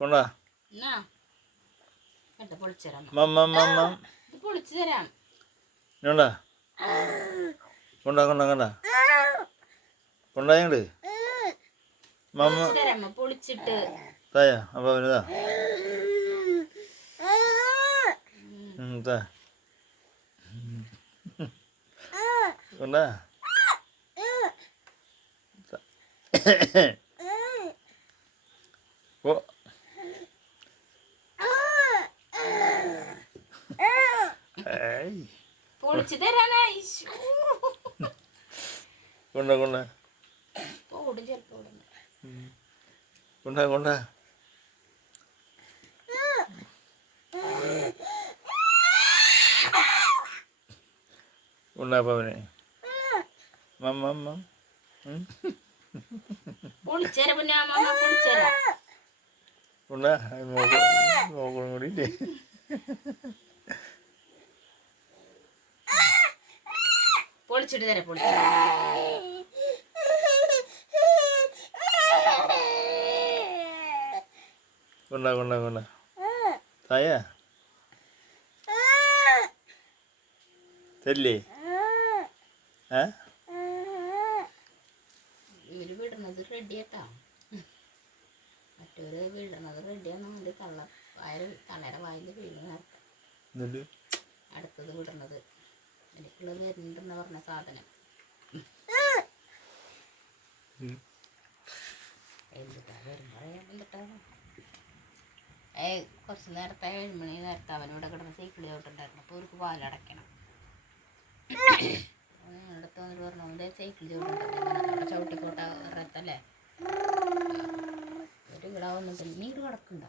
കൊണ്ടാ പൊളിച്ചു തരാം കൊണ്ടാ കൊണ്ടാ കൊണ്ടാ കൊണ്ടാ കൊണ്ടായങ്ങട് പൊളിച്ചിട്ട് തായ അപ്പൊ അവനിതാ താ കൊണ്ടാ ഓ പൊളിച്ചു തരാനായി കൊണ്ടാ കൊണ്ടാ ഓടും ചിലപ്പോ കൊണ്ടാ കൊണ്ടാ കൊണ്ടാ അവനെ പൊളിച്ചേരാ പിന്നെ അമ്മ പൊളിച്ചേരാ കൊണ്ടാ നോക്കണം കൂടിയില്ലേ പൊളിച്ചിട്ട് തരാം പൊളിച്ചു കൊണ്ടാ കൊണ്ടാ കൊണ്ടാ തായ തരില്ലേ ഇവര് വിടണത് റെഡിയാട്ടാ മറ്റവര് വിടണത് റെഡിയാന്ന് വേണ്ടി തള്ളേരെ വായിൽ വീഴുന്ന അടുത്തത് വിടണത് എനിക്കുള്ളത് വരുന്നുണ്ടെന്ന് പറഞ്ഞ സാധനം കുറച്ച് നേരത്തെ 7 മണി നേരത്തെ അവനിവിടെ കിടന്ന് സൈക്കിൾ ചോട്ടുണ്ടായിരുന്നു അപ്പോൾ അവർക്ക് പാലടയ്ക്കണം അടുത്ത് വന്നിട്ട് പറഞ്ഞു അവൻ്റെ സൈക്കിൾ ചോട്ടുണ്ടായിരുന്നു ചവിട്ടിക്കോട്ട റത്തല്ലേ ഒരു ഇവിടെ വന്നിട്ട് നീ കിടക്കണ്ട